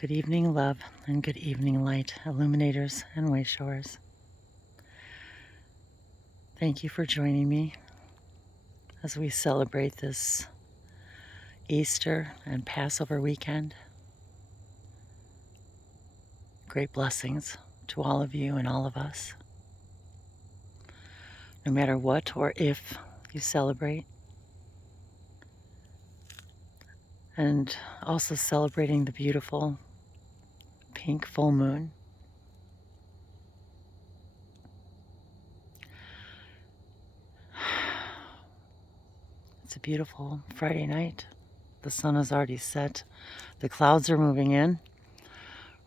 Good evening, love, and good evening, light, illuminators and wayshowers. Thank you for joining me as we celebrate this Easter and Passover weekend. Great blessings to all of you and all of us. No matter what or if you celebrate. And also celebrating the beautiful pink full moon. It's a beautiful Friday night. The sun has already set. The clouds are moving in.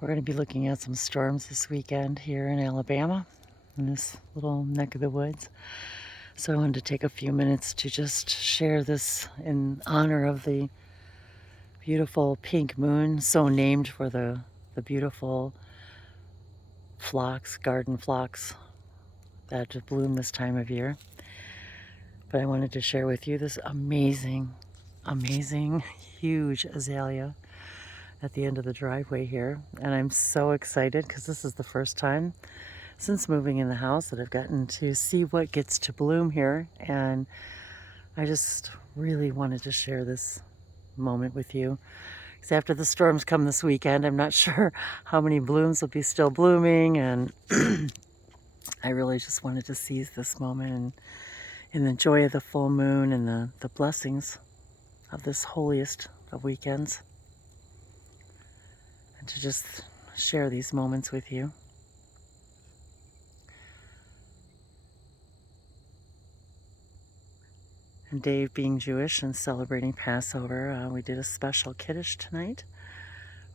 We're going to be looking at some storms this weekend here in Alabama, in this little neck of the woods. So I wanted to take a few minutes to just share this in honor of the beautiful pink moon, so named for the beautiful phlox, garden phlox that bloom this time of year. But I wanted to share with you this amazing, huge azalea at the end of the driveway here. And I'm so excited because this is the first time since moving in the house that I've gotten to see what gets to bloom here. And I just really wanted to share this moment with you. Because after the storms come this weekend, I'm not sure how many blooms will be still blooming. And I really just wanted to seize this moment and in the joy of the full moon and the blessings of this holiest of weekends. And to just share these moments with you. And Dave being Jewish and celebrating Passover, we did a special Kiddush tonight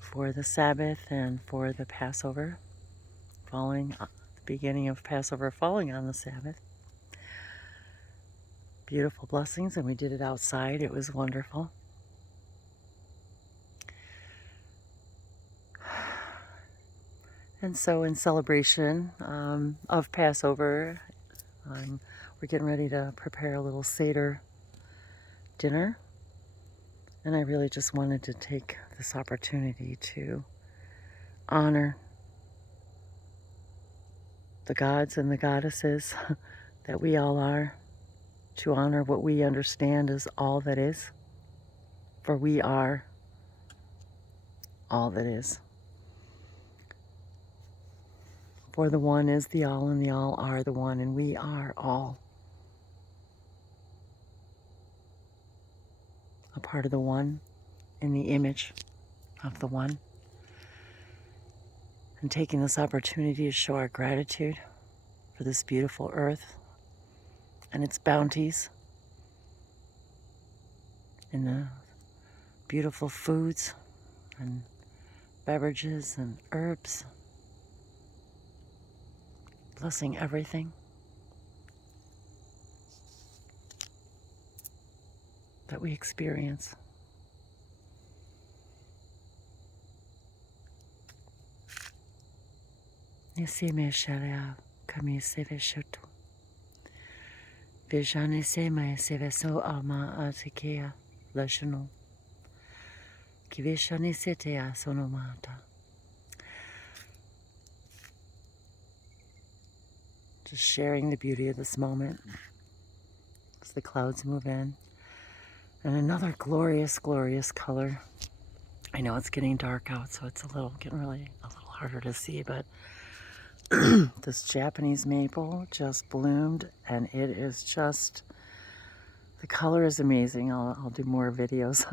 for the Sabbath and for the Passover, the beginning of Passover falling on the Sabbath. Beautiful blessings, and we did it outside. It was wonderful. And so in celebration of Passover, we're getting ready to prepare a little Seder dinner. And I really just wanted to take this opportunity to honor the gods and the goddesses that we all are, to honor what we understand as all that is, for we are all that is. For the one is the all, and the all are the one, and we are all a part of the one, in the image of the one. And taking this opportunity to show our gratitude for this beautiful earth and its bounties, and the beautiful foods and beverages and herbs, blessing everything that we experience. Nisime shalea kami seve shotu. Vijane se mai seve so alma atikea lashano. Kivishani setea sonomata. Just sharing the beauty of this moment as the clouds move in. And another glorious, glorious color. I know it's getting dark out, so it's getting really a little harder to see, but this Japanese maple just bloomed, and it is just, the color is amazing. I'll do more videos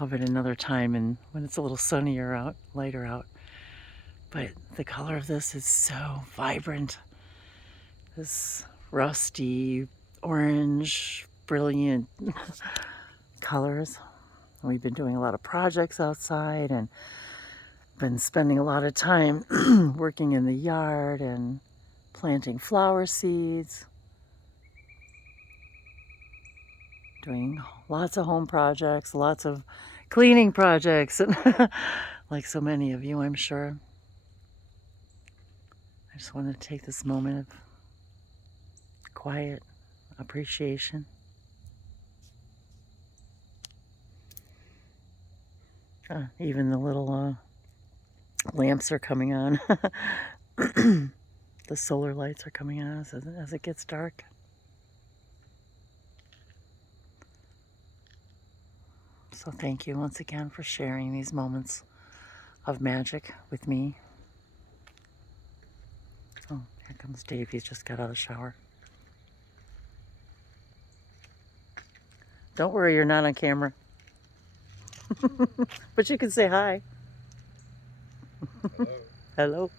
of it another time, and when it's a little sunnier out, lighter out. But the color of this is so vibrant. This rusty, orange, brilliant colors. We've been doing a lot of projects outside and been spending a lot of time working in the yard and planting flower seeds, doing lots of home projects, lots of cleaning projects, and like so many of you, I'm sure. I just want to take this moment of quiet appreciation. Even the little lamps are coming on. The solar lights are coming on as it gets dark. So thank you once again for sharing these moments of magic with me. Oh, here comes Dave. He's just got out of the shower. Don't worry, you're not on camera. But you can say hi. Hello. Hello.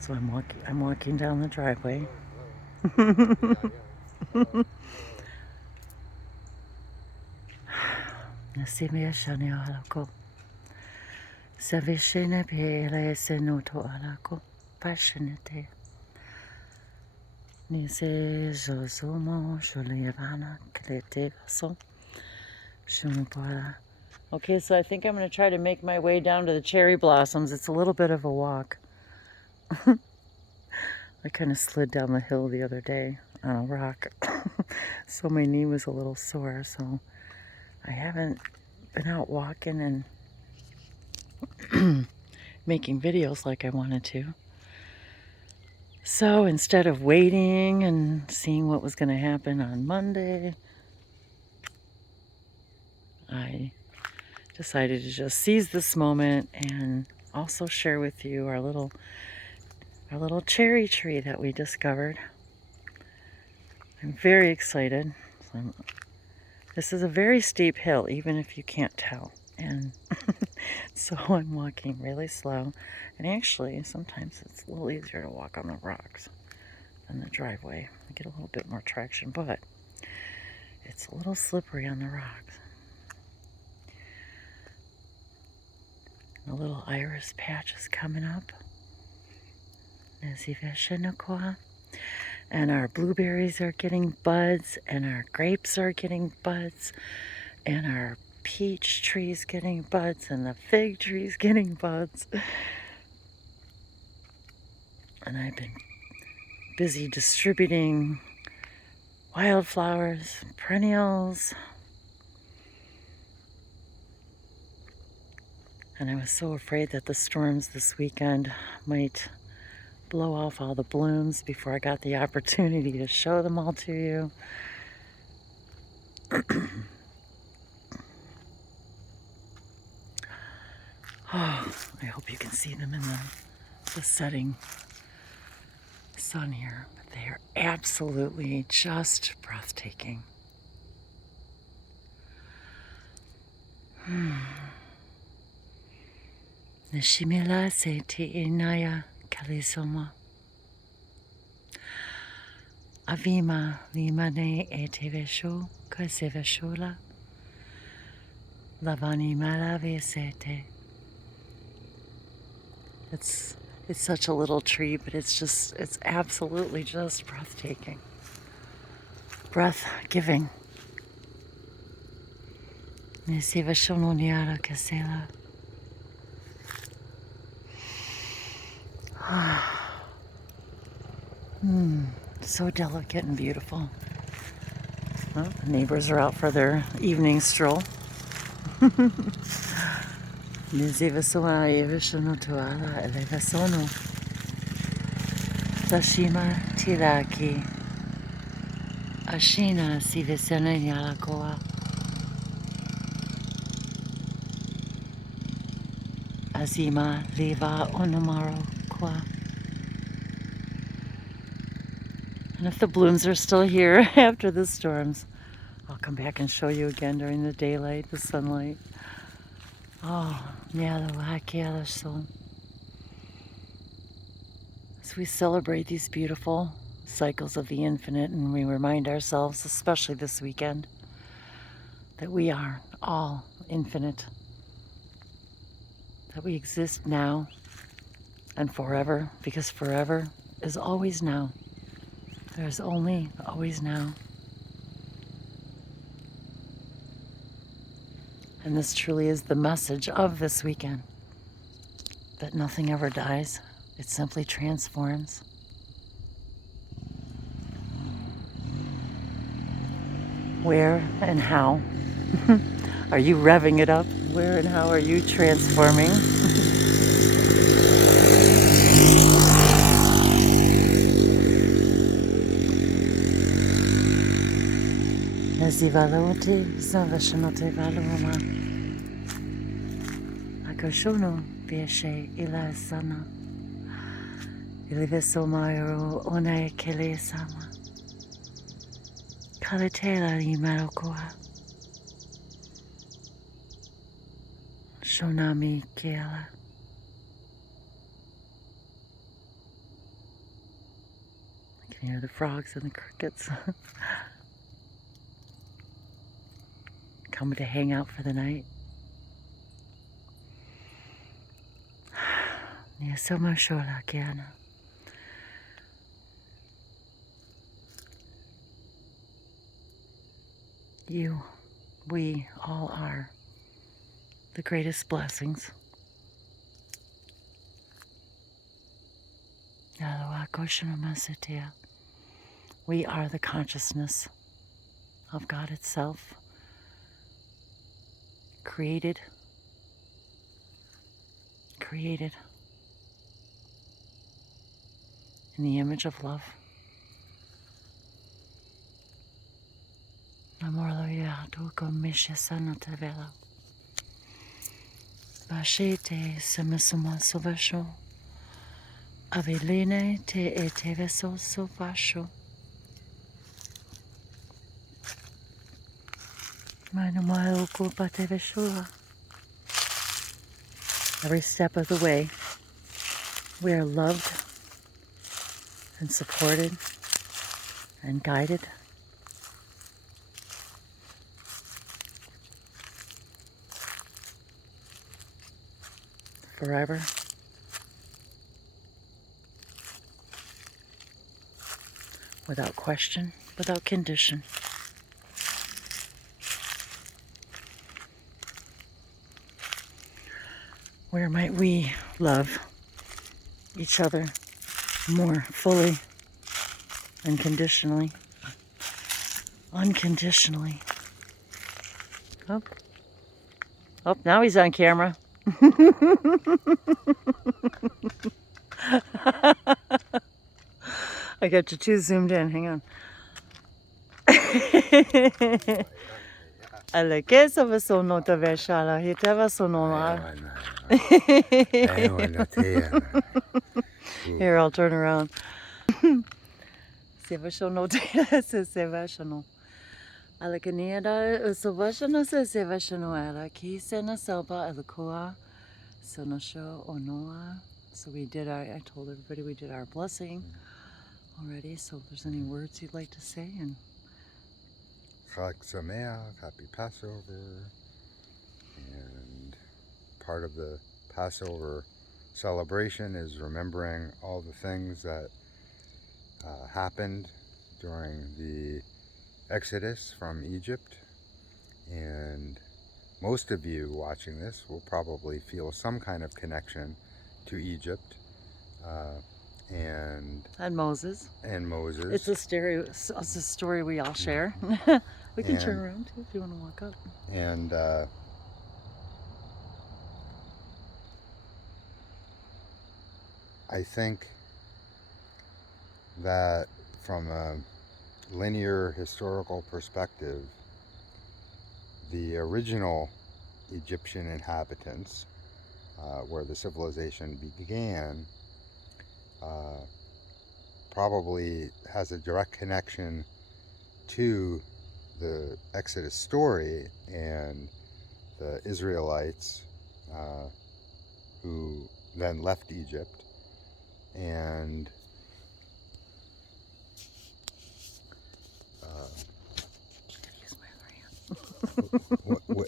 So I'm walking down the driveway. Nasime shani alako. Savishene pele senoto alako. Passionate. Nise josumo shulivana klete vaso. Shumupara. Okay, so I think I'm going to try to make my way down to the cherry blossoms. It's a little bit of a walk. I kind of slid down the hill the other day on a rock, so my knee was a little sore, so I haven't been out walking and making videos like I wanted to. So instead of waiting and seeing what was going to happen on Monday, I decided to just seize this moment and also share with you our little cherry tree that we discovered. I'm very excited. This is a very steep hill, even if you can't tell. And so I'm walking really slow. And actually, sometimes it's a little easier to walk on the rocks than the driveway. I get a little bit more traction, but it's a little slippery on the rocks. A little iris patch is coming up. And our blueberries are getting buds, and our grapes are getting buds, and our peach tree's getting buds, and the fig tree's getting buds. And I've been busy distributing wildflowers, perennials. And I was so afraid that the storms this weekend might blow off all the blooms before I got the opportunity to show them all to you. Oh, I hope you can see them in the setting sun here. But they are absolutely just breathtaking. Nishimila se te inaya kalisoma. Avima limane e te vesho ka se veshola. Lavani malave sete. It's such a little tree, but it's absolutely just breathtaking. Breath-giving. Nisi veshono niara kasela. So delicate and beautiful. Well, the neighbors are out for their evening stroll. Tashima Tiraki Ashina Sivisena Yalakoa Azima Liva Onomaro Kwa. And if the blooms are still here after the storms, I'll come back and show you again during the daylight, the sunlight. Oh, so as we celebrate these beautiful cycles of the infinite, and we remind ourselves, especially this weekend, that we are all infinite, that we exist now and forever, because forever is always now. There's only always now. And this truly is the message of this weekend, that nothing ever dies. It simply transforms. Where and how are you revving it up? Where and how are you transforming? Nazivaloti Savashanote Valuma Akoshono Vieshe Ila Sana Ilivesomairo One Kele Sama Kaletela Imarokoa Shonami Kiela. I can hear the frogs and the crickets coming to hang out for the night. Yasoma Shola Kiana. You, we all are the greatest blessings. We are the consciousness of God itself, created in the image of love. Bashete semisuma sovasho. Aveline te eteveso sovasho. Manumayo kupateveshua. Every step of the way, we are loved and supported and guided. Forever. Without question, without condition. Where might we love each other more fully and conditionally? Unconditionally. Oh, now he's on camera. I got you too zoomed in. Hang on. Here, I'll turn around. So we did I told everybody we did our blessing already. So if there's any words you'd like to say, and Chag Sameach, happy Passover, and part of the Passover celebration is remembering all the things that happened during the Exodus from Egypt, and most of you watching this will probably feel some kind of connection to Egypt and Moses. It's a story we all share. We can turn around too if you want to walk up. And I think that from a linear historical perspective, the original Egyptian inhabitants, where the civilization began, probably has a direct connection to the Exodus story and the Israelites who then left Egypt and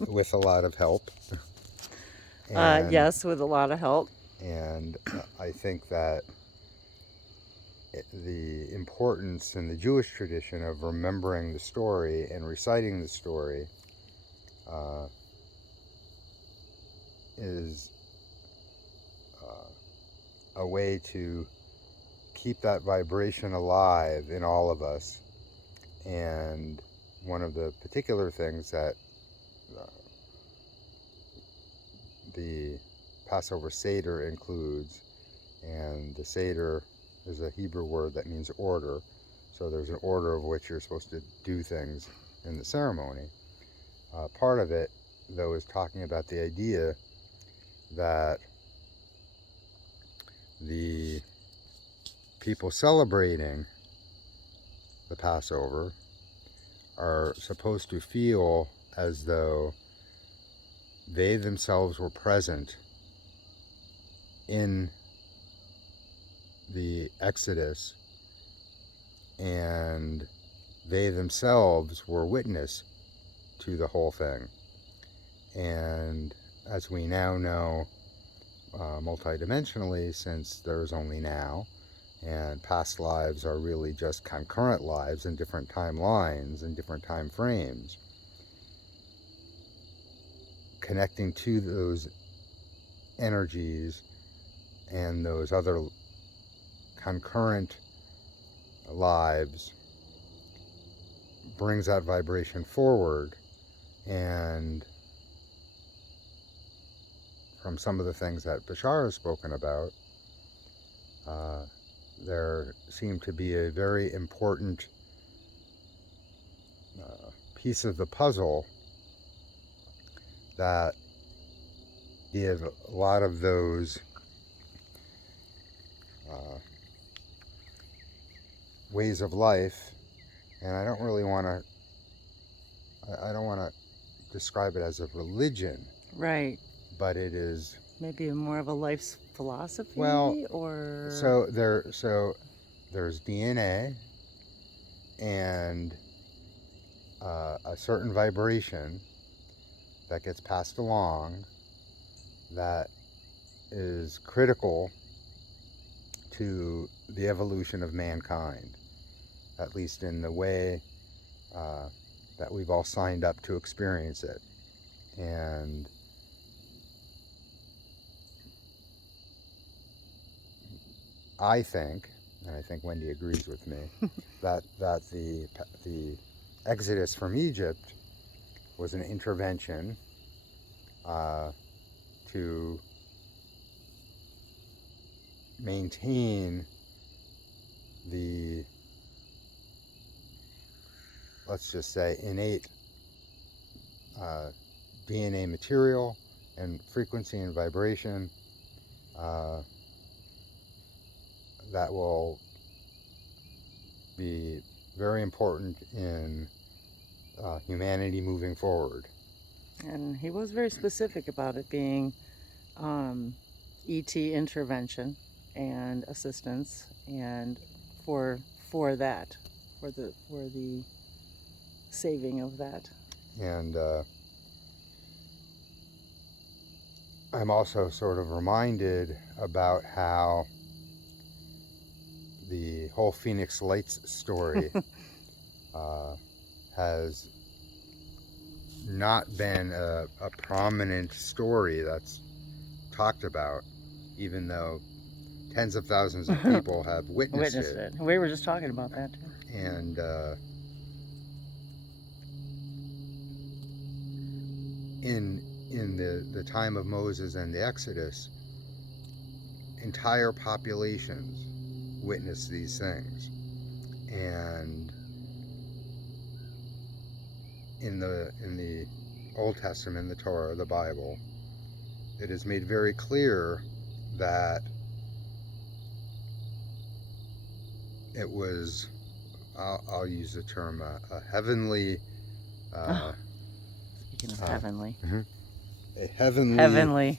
with a lot of help. Yes, with a lot of help. And I think that the importance in the Jewish tradition of remembering the story and reciting the story is a way to keep that vibration alive in all of us and one of the particular things that uh, the Passover Seder includes, and the Seder is a Hebrew word that means order, so there's an order of which you're supposed to do things in the ceremony. Part of it, though, is talking about the idea that the people celebrating the Passover are supposed to feel as though they themselves were present in the Exodus, and they themselves were witness to the whole thing. And as we now know, multidimensionally, since there's only now, and past lives are really just concurrent lives in different timelines and different time frames, connecting to those energies and those other concurrent lives brings that vibration forward. And from some of the things that Bashar has spoken about, there seemed to be a very important piece of the puzzle that give a lot of those ways of life, and I don't really want to, I don't want to describe it as a religion, Right. but it is Maybe more of a life's philosophy, well, or so there's DNA and a certain vibration that gets passed along that is critical to the evolution of mankind, at least in the way that we've all signed up to experience it. And I think, and I think Wendy agrees with me, that the exodus from Egypt was an intervention to maintain the, let's just say, innate DNA material and frequency and vibration that will be very important in humanity moving forward. and he was very specific about it being ET intervention and assistance, and for that, for the saving of that. And I'm also sort of reminded about how the whole Phoenix Lights story has not been a prominent story that's talked about, even though tens of thousands of people have witnessed it. We were just talking about that too. And in the time of Moses and the Exodus, entire populations witnessed these things. And in the Old Testament, the Torah, the Bible, it is made very clear that it was, I'll use the term, a heavenly, Speaking of heavenly, a heavenly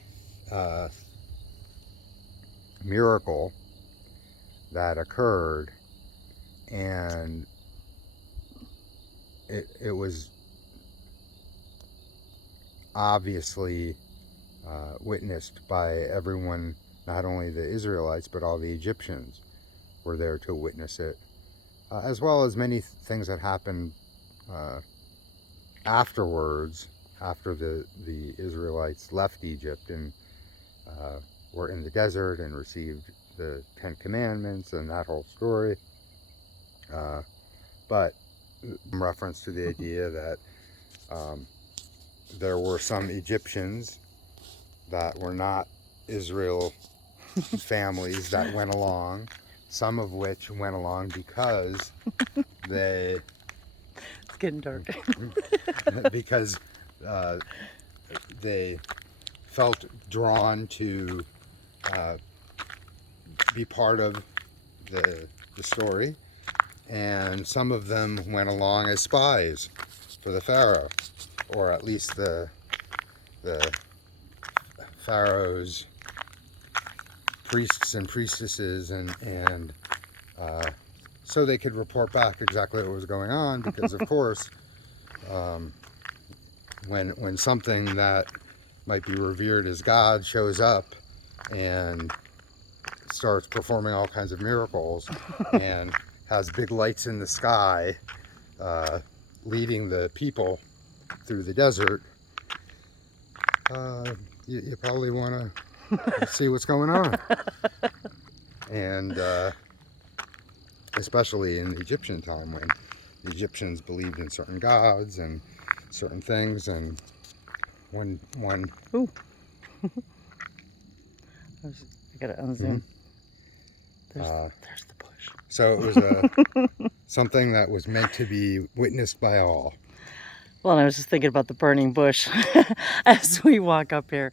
miracle that occurred, and it was obviously witnessed by everyone, not only the Israelites, but all the Egyptians were there to witness it, as well as many things that happened afterwards, after the Israelites left Egypt and were in the desert and received the Ten Commandments and that whole story. But reference to the idea that there were some Egyptians that were not Israel families that went along, some of which went along because they It's getting dark. because they felt drawn to be part of the story, and some of them went along as spies for the Pharaoh, or at least the Pharaoh's priests and priestesses, and so they could report back exactly what was going on, because of course when something that might be revered as God shows up and starts performing all kinds of miracles and has big lights in the sky leading the people through the desert, you probably want to see what's going on. And especially in the Egyptian time, when the Egyptians believed in certain gods and certain things, and when Ooh. I gotta unzoom. There's the bush. So it was something that was meant to be witnessed by all. Well, and I was just thinking about the burning bush as we walk up here,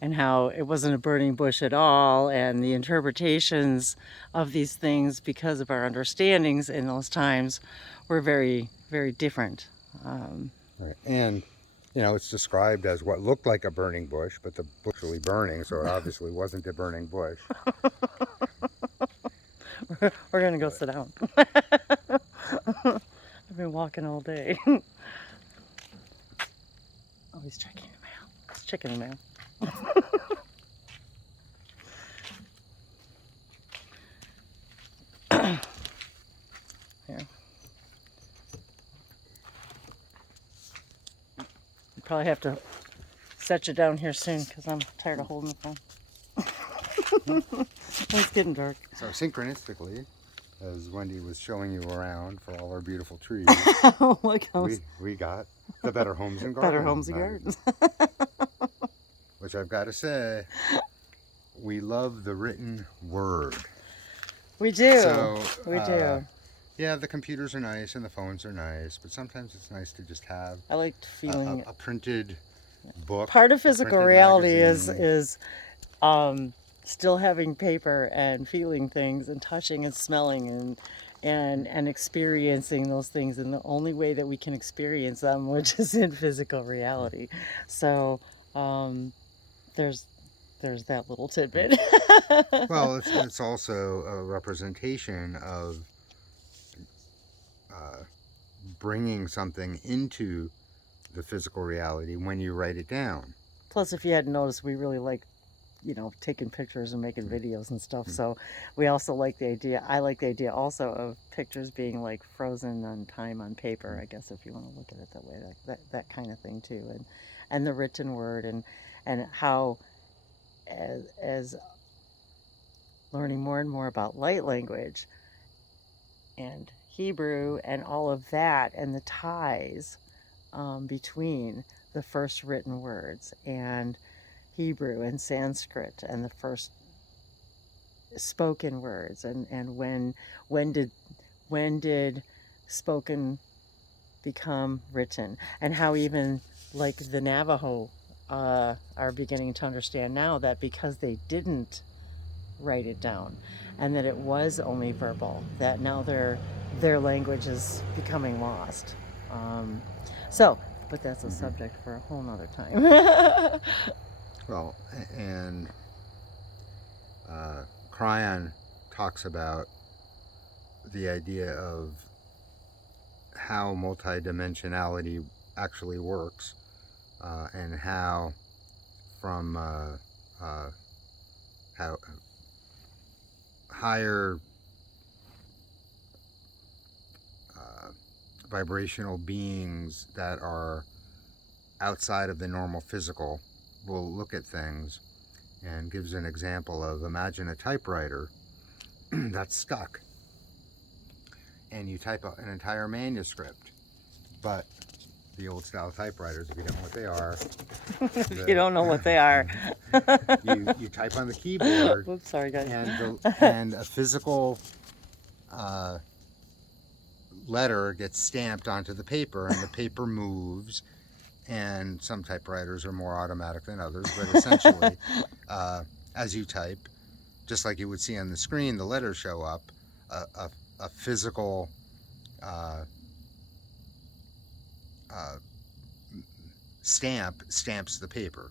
and how it wasn't a burning bush at all, and the interpretations of these things, because of our understandings in those times, were very, very different. Right. And it's described as what looked like a burning bush, but the bush was really burning, so it obviously wasn't a burning bush. We're gonna go sit down. I've been walking all day. Oh, he's checking the mail. He's checking the mail. Here. You probably have to set you down here soon, because I'm tired of holding the phone. It's getting dark. So synchronistically, as Wendy was showing you around for all our beautiful trees, Look how we got the Better Homes and Gardens. Better Homes and Gardens. Which I've got to say, we love the written word. We do. So, we do. Yeah, the computers are nice and the phones are nice, but sometimes it's nice to just have I liked feeling a printed book. Part of physical reality magazine. is still having paper and feeling things and touching and smelling and experiencing those things in the only way that we can experience them, which is in physical reality. So there's that little tidbit. Well, it's also a representation of bringing something into the physical reality when you write it down. Plus, if you hadn't noticed, we really like, taking pictures and making videos and stuff. So we also like the idea. I like the idea also of pictures being like frozen on time on paper, I guess, if you want to look at it that way, that kind of thing too. And the written word, and how as learning more and more about light language and Hebrew and all of that, and the ties between the first written words and Hebrew and Sanskrit and the first spoken words, and when did spoken become written, and how even like the Navajo are beginning to understand now that because they didn't write it down and that it was only verbal, that now their language is becoming lost. But that's a subject for a whole nother time. Well, and Cryon talks about the idea of how multidimensionality actually works, and how from how higher vibrational beings that are outside of the normal physical will look at things, and gives an example of, imagine a typewriter that's stuck, and you type an entire manuscript. But the old style typewriters, if you don't know what they are, If you don't know what they are. you type on the keyboard. Oops, sorry guys. And a physical letter gets stamped onto the paper, and the paper moves. And some typewriters are more automatic than others, but essentially, as you type, just like you would see on the screen, the letters show up. A physical stamps the paper.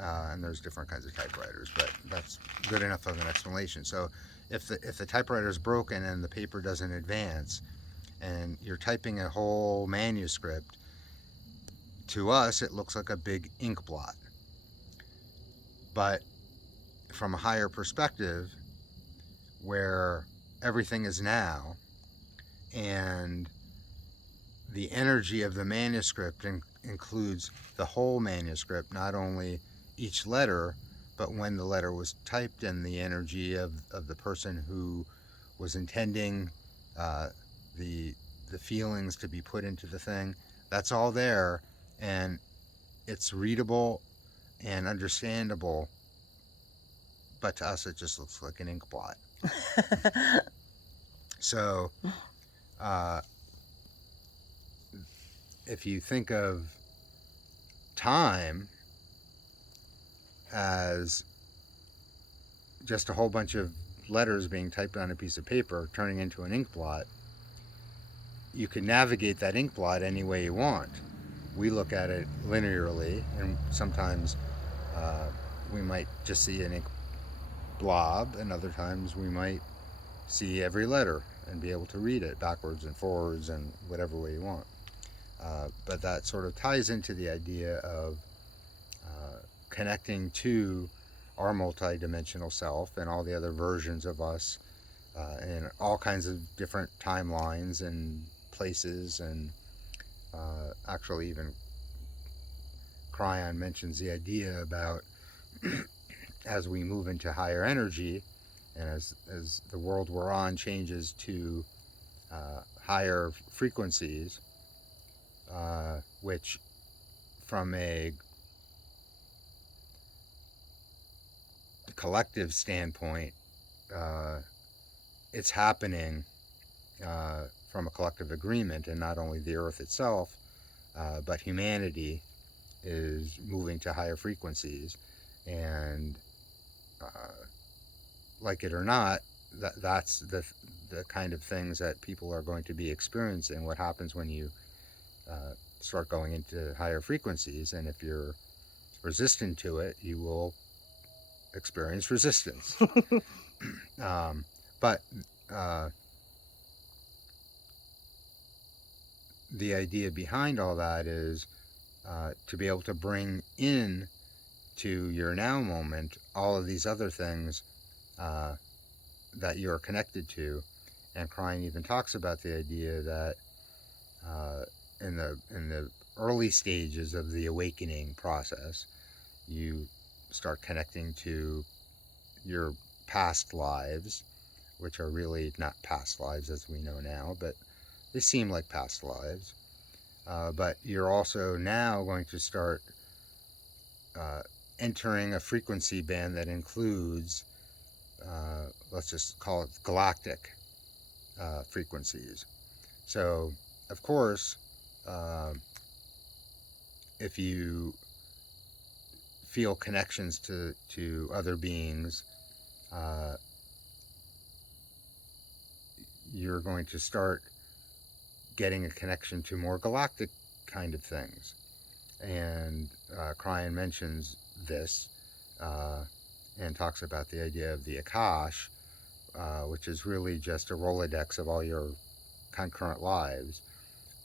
And there's different kinds of typewriters, but that's good enough of an explanation. So if the typewriter is broken and the paper doesn't advance, and you're typing a whole manuscript, to us it looks like a big ink blot. But from a higher perspective, where everything is now, and the energy of the manuscript includes the whole manuscript, not only each letter, but when the letter was typed, and the energy of the person who was intending the feelings to be put into the thing. That's all there, and it's readable and understandable, but to us it just looks like an ink blot. So if you think of time as just a whole bunch of letters being typed on a piece of paper turning into an ink blot, you can navigate that ink blot any way you want. We look at it linearly, and sometimes we might just see an ink blob, and other times we might see every letter and be able to read it backwards and forwards and whatever way you want. But that sort of ties into the idea of connecting to our multi-dimensional self and all the other versions of us in all kinds of different timelines and places, and actually even Cryon mentions the idea about as we move into higher energy, and as the world we're on changes to higher frequencies, which from a collective standpoint, it's happening from a collective agreement, and not only the earth itself, but humanity is moving to higher frequencies. And like it or not, that's the kind of things that people are going to be experiencing. What happens when you start going into higher frequencies, and if you're resistant to it, you will experience resistance. But the idea behind all that is to be able to bring in to your now moment all of these other things that you're connected to. And Klein even talks about the idea that in the early stages of the awakening process, you start connecting to your past lives, which are really not past lives as we know now, but they seem like past lives. But you're also now going to start entering a frequency band that includes, let's just call it galactic frequencies. So, of course, if you feel connections to other beings, you're going to start getting a connection to more galactic kind of things. And Cryon mentions this and talks about the idea of the Akash, which is really just a Rolodex of all your concurrent lives.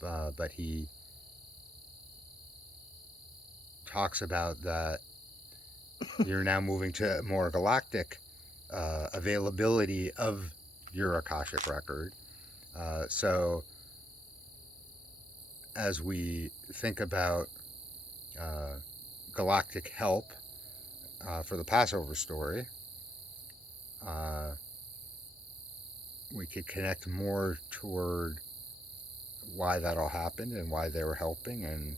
But he talks about that you're now moving to more galactic availability of your Akashic record. So as we think about galactic help for the Passover story, we could connect more toward why that all happened and why they were helping, and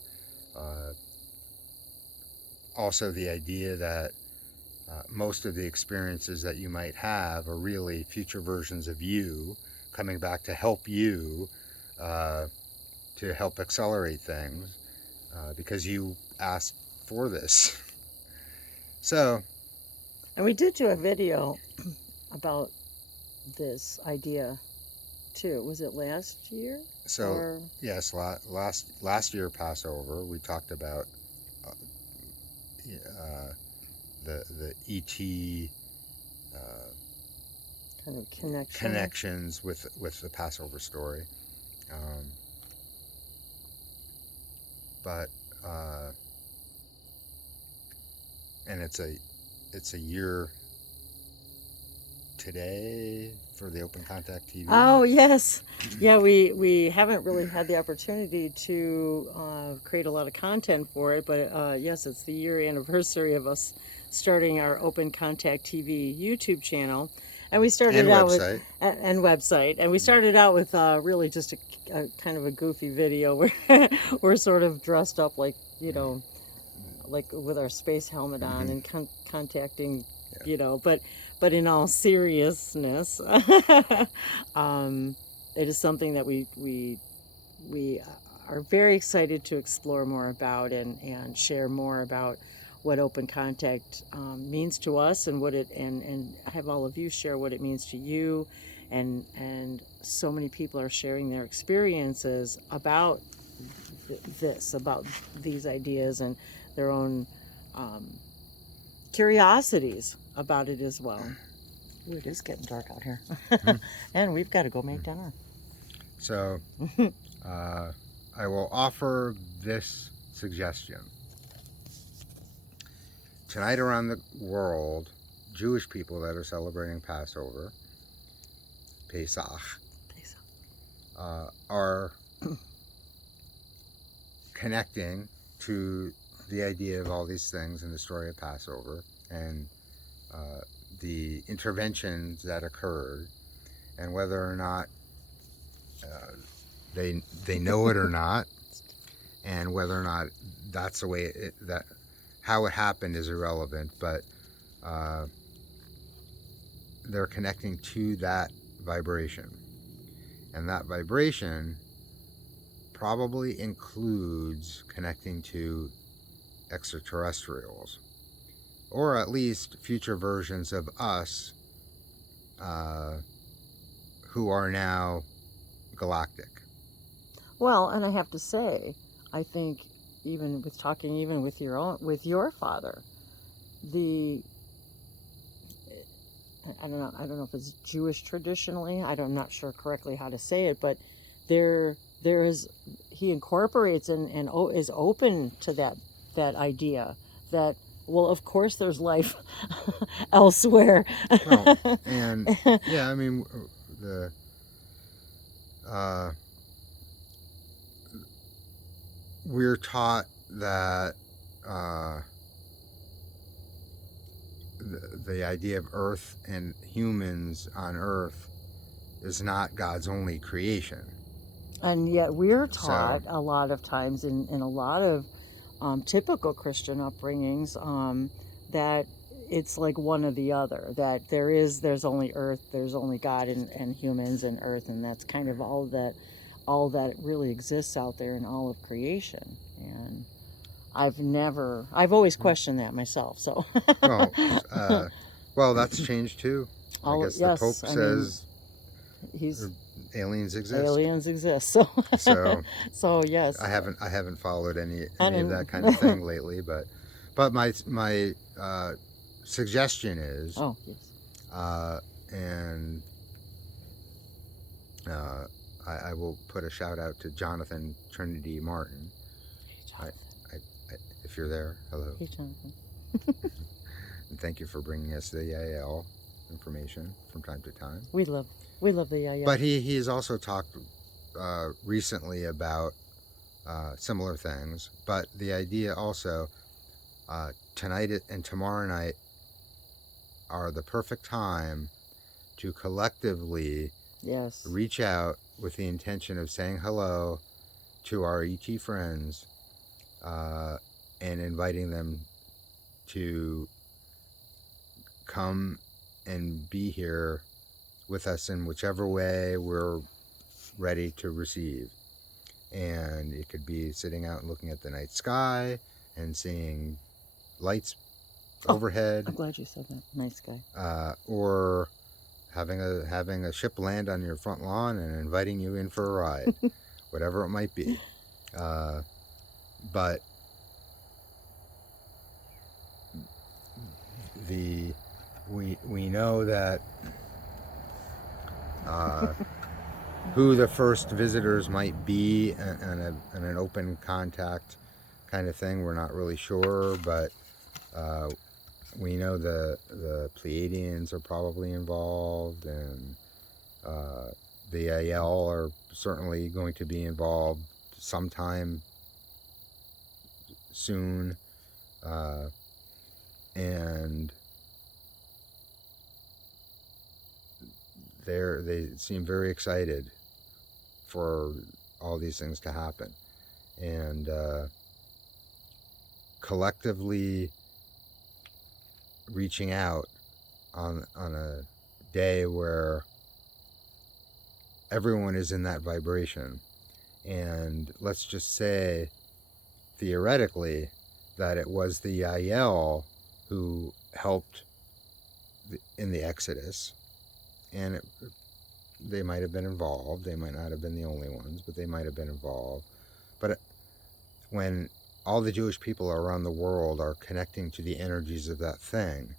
also the idea that most of the experiences that you might have are really future versions of you coming back to help you, to help accelerate things, because you asked for this. So, And we did do a video about this idea too. Was it last year? so Or yes, last year Passover we talked about the ET kind of connection? connections with the Passover story, but and it's a year today for the Open Contact TV. Oh, yes. Yeah, we haven't really had the opportunity to create a lot of content for it, but yes, it's the year anniversary of us starting our Open Contact TV YouTube channel. And we started And out website. and website. And we started out with really just a kind of a goofy video where we're sort of dressed up like, like with our space helmet on and contacting, but in all seriousness, it is something that we are very excited to explore more about and share more about what open contact means to us, and what it and have all of you share what it means to you, and so many people are sharing their experiences about about these ideas and their own curiosities about it as well. Ooh, it is getting dark out here. And we've got to go make dinner. So I will offer this suggestion. Tonight around the world, Jewish people that are celebrating Passover, Pesach, are connecting to the idea of all these things in the story of Passover, and the interventions that occurred, and whether or not they know it or not, and whether or not that's the way that how it happened is irrelevant, but they're connecting to that vibration, and that vibration probably includes connecting to extraterrestrials, or at least future versions of us who are now galactic. Well, and I have to say, I think even with your father, I don't know if it's Jewish traditionally. I'm not sure correctly how to say it, but there is, he incorporates and is open to that idea that, well, of course there's life elsewhere. Well, and yeah, I mean, we're taught that the idea of Earth and humans on Earth is not God's only creation. And yet we're taught a lot of times in a lot of typical Christian upbringings that it's like one or the other, that there's only Earth, there's only God and humans and Earth, and that's kind of all that really exists out there in all of creation. And I've always questioned that myself. So well, that's changed too. I guess the Pope says aliens exist. Aliens exist. So yes. I haven't followed any of that kind of thing lately, but my suggestion is, and I will put a shout out to Jonathan Trinity Martin. Hey, Jonathan. If you're there, hello. Hey, Jonathan. And thank you for bringing us the IL information from time to time. We love the IL. But he has also talked recently about similar things. But the idea also, tonight and tomorrow night are the perfect time to collectively Yes. reach out with the intention of saying hello to our ET friends and inviting them to come and be here with us in whichever way we're ready to receive. And it could be sitting out and looking at the night sky and seeing lights overhead. I'm glad you said that. Nice guy. Or having a ship land on your front lawn and inviting you in for a ride, whatever it might be. But we know that who the first visitors might be and an open contact kind of thing. We're not really sure, but we know the Pleiadians are probably involved, and the Aiel are certainly going to be involved sometime soon, and they seem very excited for all these things to happen, and collectively reaching out on a day where everyone is in that vibration. And let's just say theoretically that it was the Aiel who helped in the Exodus, and they might have been involved. They might not have been the only ones, but they might have been involved. But when all the Jewish people around the world are connecting to the energies of that thing,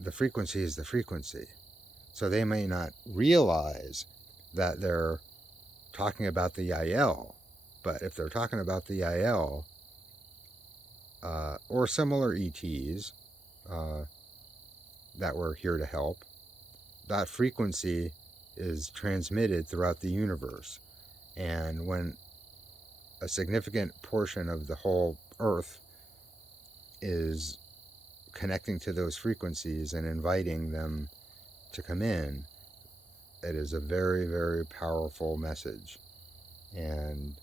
the frequency is the frequency. So they may not realize that they're talking about the Aiel, but if they're talking about the Aiel or similar ETs that were here to help, that frequency is transmitted throughout the universe. And when a significant portion of the whole Earth is connecting to those frequencies and inviting them to come in, it is a very, very powerful message. And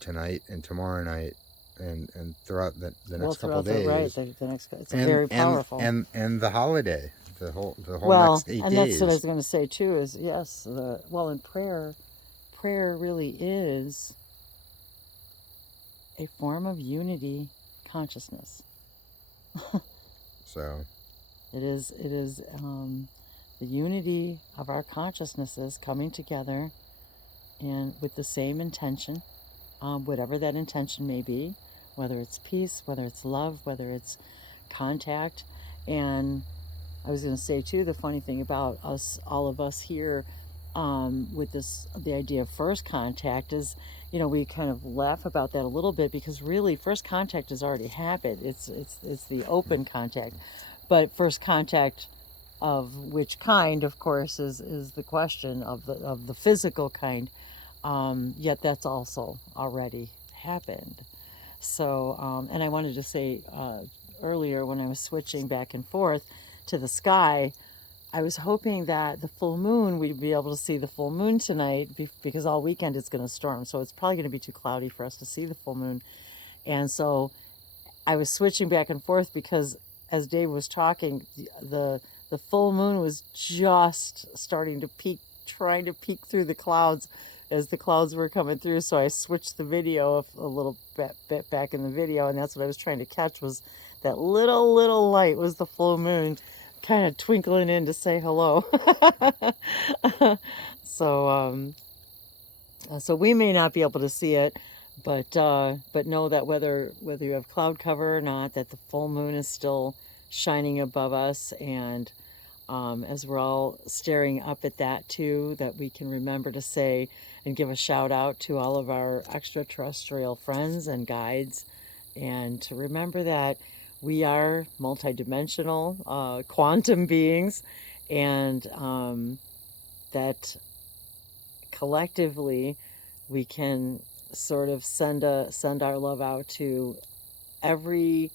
tonight and tomorrow night and throughout the next couple of days, right? The next, it's very powerful. And the holiday, the whole next 8 days. And that's what I was going to say too. Is yes, in prayer really is a form of unity consciousness. So it is the unity of our consciousnesses coming together and with the same intention, whatever that intention may be, whether it's peace, whether it's love, whether it's contact. And I was going to say too, the funny thing about us, all of us here, with the idea of first contact is, we kind of laugh about that a little bit because really first contact has already happened. It's the open contact, but first contact of which kind, of course, is the question of the physical kind. Yet that's also already happened. So, and I wanted to say earlier when I was switching back and forth to the sky, I was hoping that the full moon, we'd be able to see the full moon tonight because all weekend it's going to storm. So it's probably going to be too cloudy for us to see the full moon. And so I was switching back and forth because as Dave was talking, the full moon was just starting to peek, trying to peek through the clouds as the clouds were coming through. So I switched the video a little bit back in the video, and that's what I was trying to catch, was that little light was the full moon kind of twinkling in to say hello. So we may not be able to see it, but know that whether you have cloud cover or not, that the full moon is still shining above us. And as we're all staring up at that too, that we can remember to say and give a shout out to all of our extraterrestrial friends and guides, and to remember that we are multidimensional quantum beings, and that collectively we can sort of send our love out to every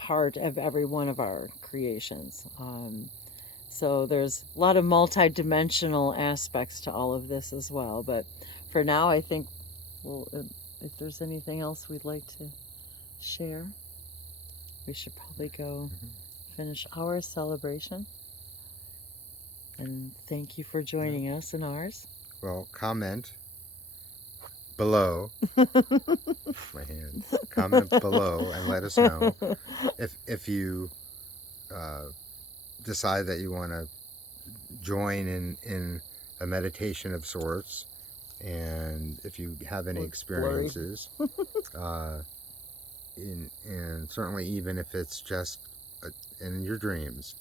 part of every one of our creations. So there's a lot of multi-dimensional aspects to all of this as well. But for now, I think, well, if there's anything else we'd like to share, we should probably go finish our celebration. And thank you for joining us in ours. Well, comment below. My hand. Comment below and let us know if you decide that you want to join in a meditation of sorts, and if you have any experiences, and certainly even if it's just in your dreams,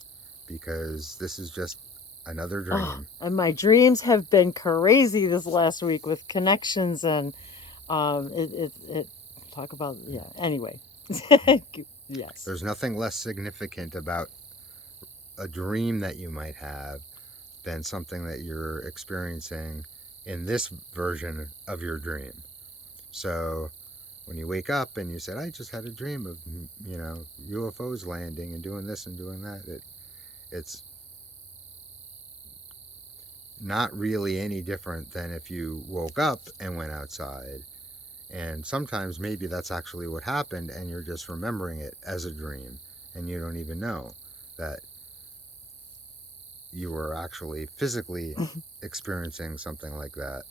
because this is just another dream. Oh, and my dreams have been crazy this last week with connections and it talk about, yeah, anyway. Yes. There's nothing less significant about a dream that you might have than something that you're experiencing in this version of your dream. So when you wake up and you said, I just had a dream of, UFOs landing and doing this and doing that, it's not really any different than if you woke up and went outside. And sometimes maybe that's actually what happened and you're just remembering it as a dream and you don't even know that you were actually physically experiencing something like that.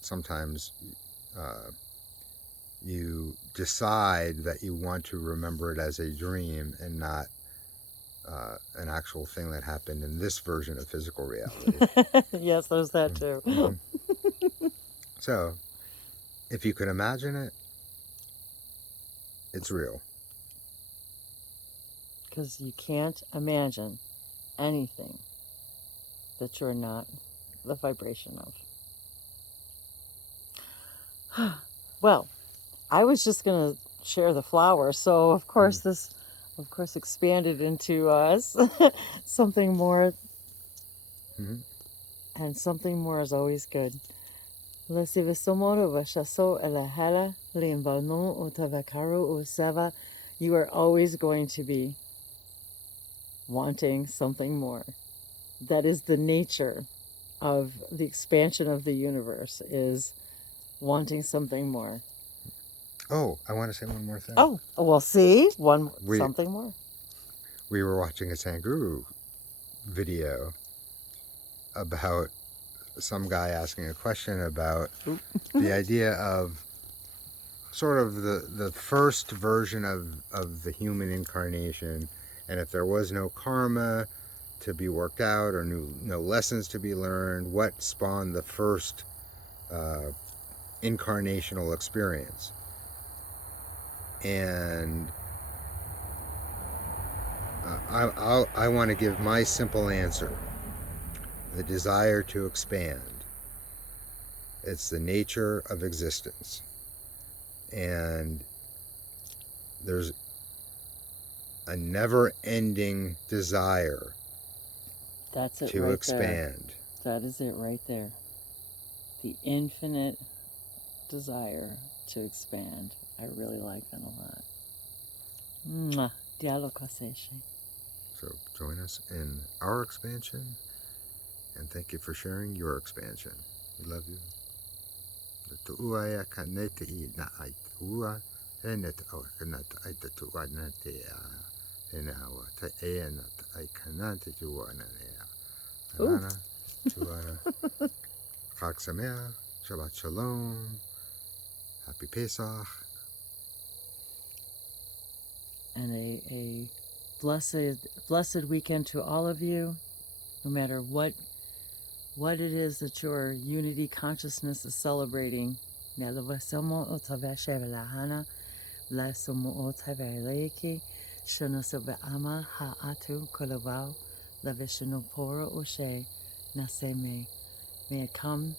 Sometimes you decide that you want to remember it as a dream and not an actual thing that happened in this version of physical reality. Yes, there's that too. So, if you can imagine it, it's real. Because you can't imagine anything that you're not the vibration of. Well, I was just going to share the flower, so of course this, of course, expanded into something more, and something more is always good. You are always going to be wanting something more. That is the nature of the expansion of the universe, is wanting something more. Oh, I want to say one more thing. Oh, well, see? Something more. We were watching a Sanguru video about some guy asking a question about the idea of sort of the first version of the human incarnation, and if there was no karma to be worked out or no lessons to be learned, what spawned the first incarnational experience. And I want to give my simple answer: the desire to expand. It's the nature of existence. And there's a never-ending desire to expand. That is it right there. The infinite desire to expand. I really like that a lot. Mwah. Dialogue session. So join us in our expansion, and thank you for sharing your expansion. We love you. Shabbat Shalom. Happy Pesach. And a blessed weekend to all of you, no matter what it is that your unity consciousness is celebrating. May it come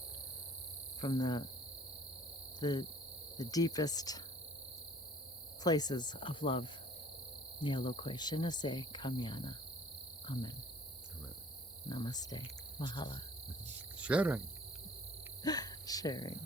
from the deepest places of love. Amen. Namaste. Mahala. Sharing. Sharing.